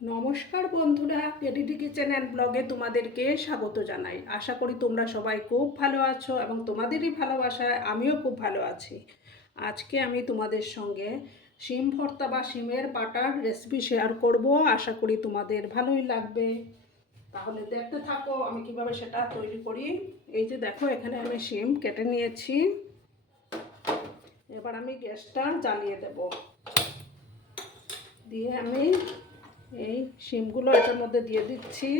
নমস্কার বন্ধুরা KDD kitchen and ব্লগে তোমাদেরকে স্বাগত জানাই। আশা করি তোমরা সবাই খুব ভালো আছো এবং তোমাদেরই ভালোবাসায় আমিও খুব ভালো আছি। আজকে আমি তোমাদের সঙ্গে শিম ভর্তা বা শিমের বাটার রেসিপি শেয়ার করব। আশা করি তোমাদের ভালোই লাগবে। তাহলে দেখতে থাকো আমি কীভাবে সেটা তৈরি করি। এই যে দেখো, এখানে আমি শিম কেটে নিয়েছি। এবার আমি গ্যাসটা জ্বালিয়ে দেব। দিয়ে আমি এই শিমগুলো এটার মধ্যে দিয়ে দিচ্ছি।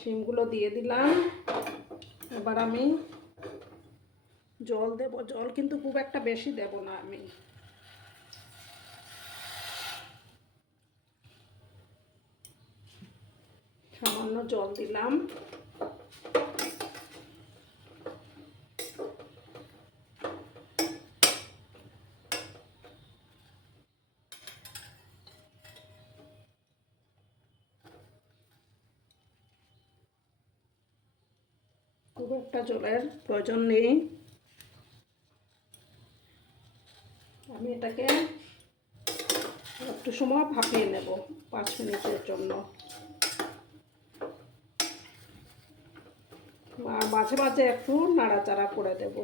শিমগুলো দিয়ে দিলাম। এবার আমি জল দেব। জল কিন্তু খুব একটা বেশি দেব না আমি। সামান্য জল দিলাম। একটা জলের প্রয়োজন নেই। আমি এটাকে একটু সময় ভাপিয়ে নেব পাঁচ মিনিটের জন্য। আর মাঝে মাঝে একটু নাড়াচাড়া করে দেব।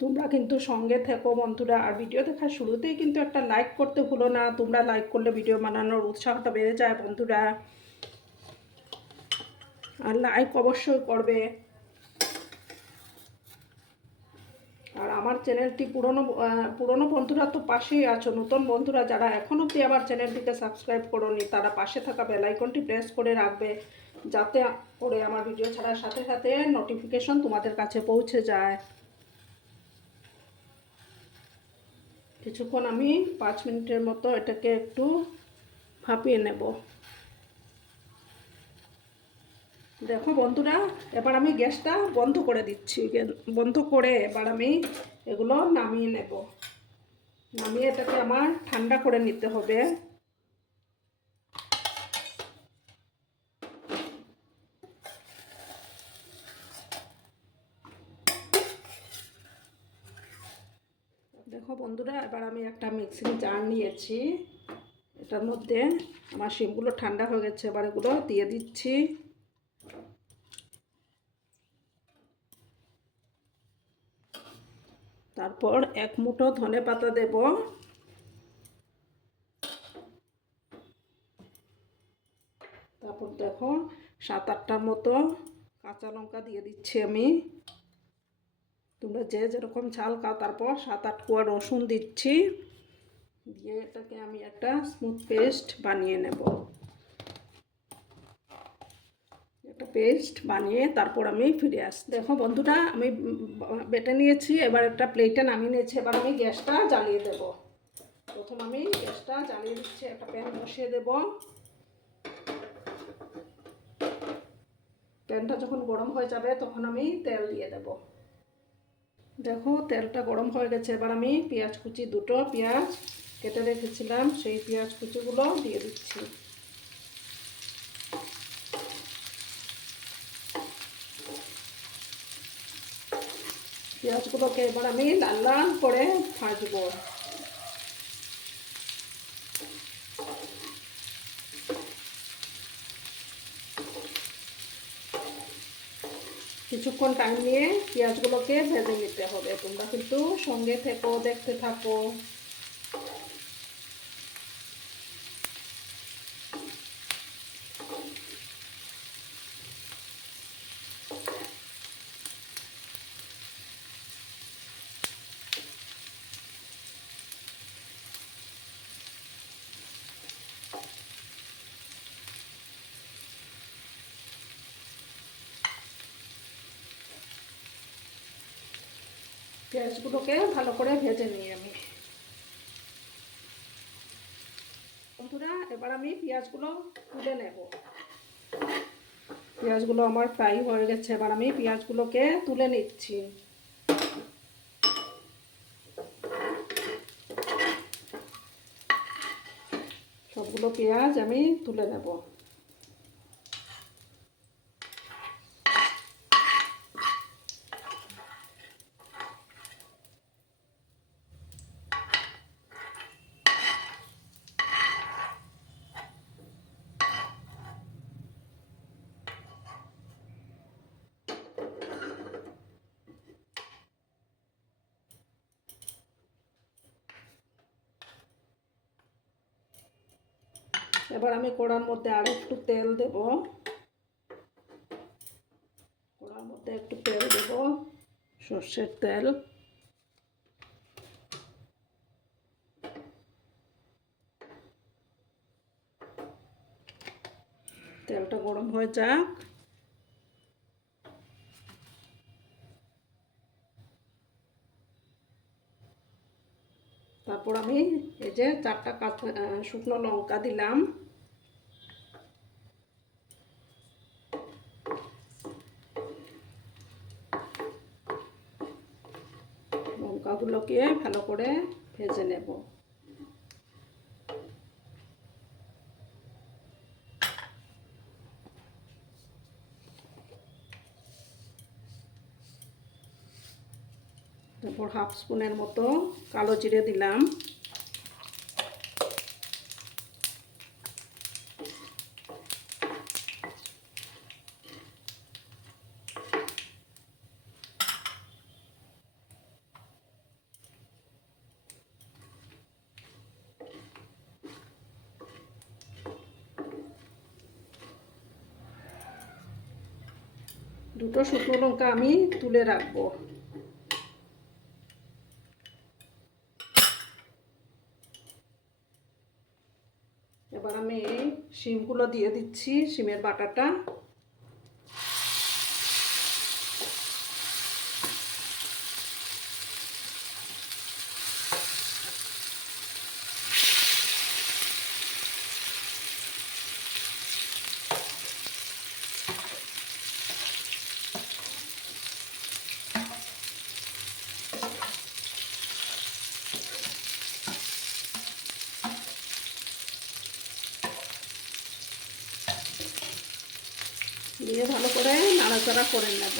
তোমরা কিন্তু সঙ্গে থেকো বন্ধুরা, আর ভিডিও দেখার শুরুতেই কিন্তু একটা লাইক করতে ভুলো না। তোমরা লাইক করলে ভিডিও বানানোর উৎসাহটা বেড়ে যায় বন্ধুরা। আর লাইক অবশ্যই করবে। আর আমার চ্যানেলটি পুরনো পুরনো বন্ধুরা তো পাশেই আছো, নতুন বন্ধুরা যারা এখনও অবধি আমার চ্যানেলটিকে সাবস্ক্রাইব করোনি, তারা পাশে থাকা বেলাইকনটি প্রেস করে রাখবে, যাতে করে আমার ভিডিও ছাড়ার সাথে সাথে নোটিফিকেশন তোমাদের কাছে পৌঁছে যায়। কিছুক্ষণ আমি পাঁচ মিনিটের মতো এটাকে একটু ভাপিয়ে নেব। দেখো বন্ধুরা, এবার আমি গ্যাসটা বন্ধ করে দিচ্ছি। বন্ধ করে এবার আমি এগুলো নামিয়ে নেব। নামিয়ে এটাকে আমার ঠান্ডা করে নিতে হবে। দেখো বন্ধুরা, এবার আমি একটা মিক্সিং জার নিয়েছি। এটার মধ্যে আমার শিমগুলো ঠান্ডা হয়ে গেছে, এবার এগুলো দিয়ে দিচ্ছি। তারপর এক মুঠো ধনে পাতা দেব। তারপর দেখো সাত আটটার মতো কাঁচা লঙ্কা দিয়ে দিচ্ছি আমি। তোমরা যে যেরকম ঝাল খাও তারপর সাত আট কুয়া রসুন দিচ্ছি। দিয়ে এটাকে আমি একটা স্মুথ পেস্ট বানিয়ে নেব। একটা পেস্ট বানিয়ে তারপর আমি ফিরে আসি দেখো বন্ধুরা, আমি বেটে নিয়েছি, এবার একটা প্লেটে নামিয়ে নিয়েছি, এবার আমি গ্যাসটা জ্বালিয়ে দেব। প্রথম আমি গ্যাসটা জ্বালিয়ে দিচ্ছি, একটা প্যান বসিয়ে দেব। প্যানটা যখন গরম হয়ে যাবে, তখন আমি তেল দিয়ে দেব। দেখো তেলটা গরম হয়ে গেছে, এবার আমি পেঁয়াজ কুচি, দুটো পেঁয়াজ কেটে রেখেছিলাম, সেই পেঁয়াজ কুচিগুলো দিয়ে দিচ্ছি। পেঁয়াজগুলোকে এবার আমি লাল লাল করে ভাজব। কিছুক্ষণ টাইম নিয়ে পেঁয়াজগুলোকে ভেজে নিতে হবে। তোমরা কিন্তু সঙ্গে থেকো দেখতে থাকো। পেঁয়াজগুলোকে ভালো করে ভেজে নিই আমি। বন্ধুরা, এবার আমি পেঁয়াজগুলো তুলে নেব। পেঁয়াজগুলো আমার ফ্রাই হয়ে গেছে, এবার আমি পেঁয়াজগুলোকে তুলে নিচ্ছি। সবগুলো পেঁয়াজ আমি তুলে নেব। এবার আমি কড়ার মধ্যে আর একটু তেল দেব। কড়ার মধ্যে একটু তেল দেব, সর্ষের তেল। তেলটা গরম হয়ে যাক। তারপর আমি এই যে চারটা কাঁচা শুকনো লঙ্কা দিলাম। লঙ্কাগুলোকে ভালো করে ভেজে নেব। তারপর হাফ স্পুনের মতো কালো জিরে দিলাম। দুটো শুকনো লঙ্কা আমি তুলে রাখব। এবার আমি শিমগুলো দিয়ে দিচ্ছি শিমের বাটাটা। দিয়ে ভালো করে নাড়াচাড়া করে নেব।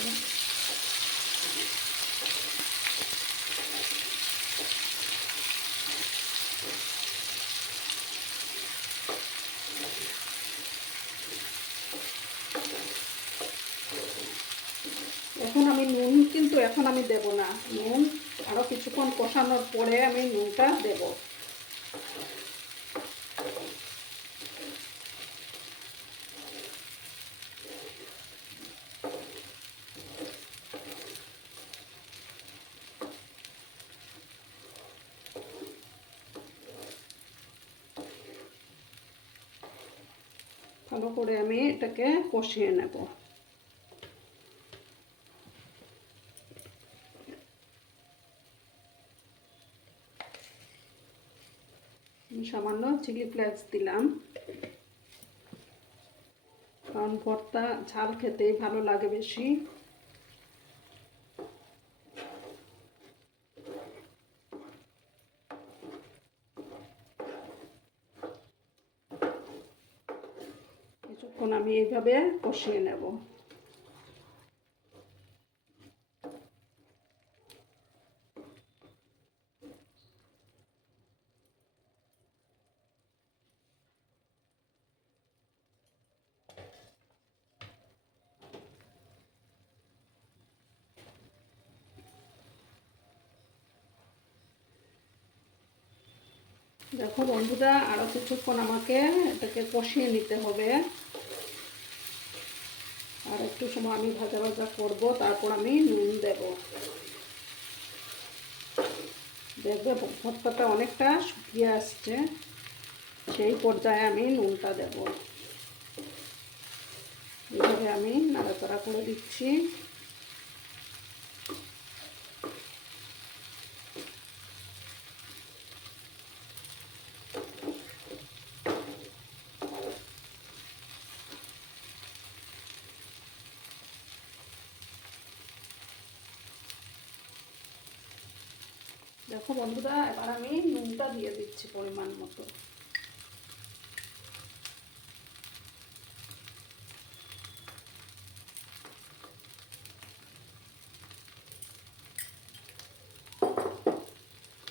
এখন আমি নুন, কিন্তু এখন আমি দেব না। নুন আরও কিছুক্ষণ কষানোর পরে আমি নুনটা দেব। ভালো করে আমি এটাকে কষিয়ে নেব। সামান্য চিলি ফ্লেক্স দিলাম। কারণ ভর্তা ঝাল খেতে ভালো লাগে বেশি। কিছুক্ষণ আমি এইভাবে কষিয়ে নেব। দেখো বন্ধুরা আরও কিছুক্ষণ আমাকে এটাকে কষিয়ে নিতে হবে। আর একটু সময় আমি ভাজা ভাজা করব, তারপর আমি নুন দেব। দেখবে ভর্তাটা অনেকটা শুকিয়ে আসছে, সেই পর্যায়ে আমি নুনটা দেব। এইভাবে আমি নাড়াচাড়া করে দিচ্ছি। দেখো বন্ধুরা, এবার আমি নুনটা দিয়ে দিচ্ছি পরিমাণ মতো।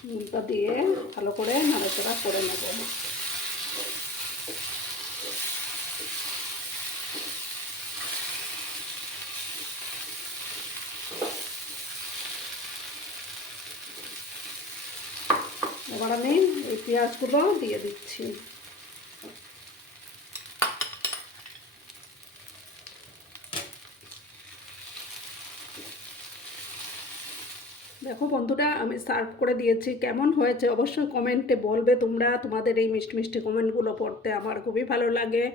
নুনটা দিয়ে ভালো করে নাড়াচাড়া করে নেব। এবার আমি এই পেঁয়াজগুলো দিয়ে দিচ্ছি। দেখো বন্ধুরা, আমি সার্ভ করে দিয়েছি। কেমন হয়েছে অবশ্যই কমেন্টে বলবে তোমরা। তোমাদের এই মিষ্টি মিষ্টি কমেন্টগুলো পড়তে আমার খুবই ভালো লাগে।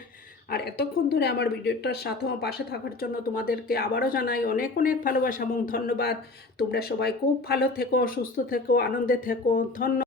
আর এতক্ষণ ধরে আমার ভিডিওটার সাথে পাশে থাকার জন্য তোমাদেরকে আবারও জানাই অনেক অনেক ভালোবাসা এবং ধন্যবাদ। তোমরা সবাই খুব ভালো থেকো, সুস্থ থেকো, আনন্দে থেকো। ধন্য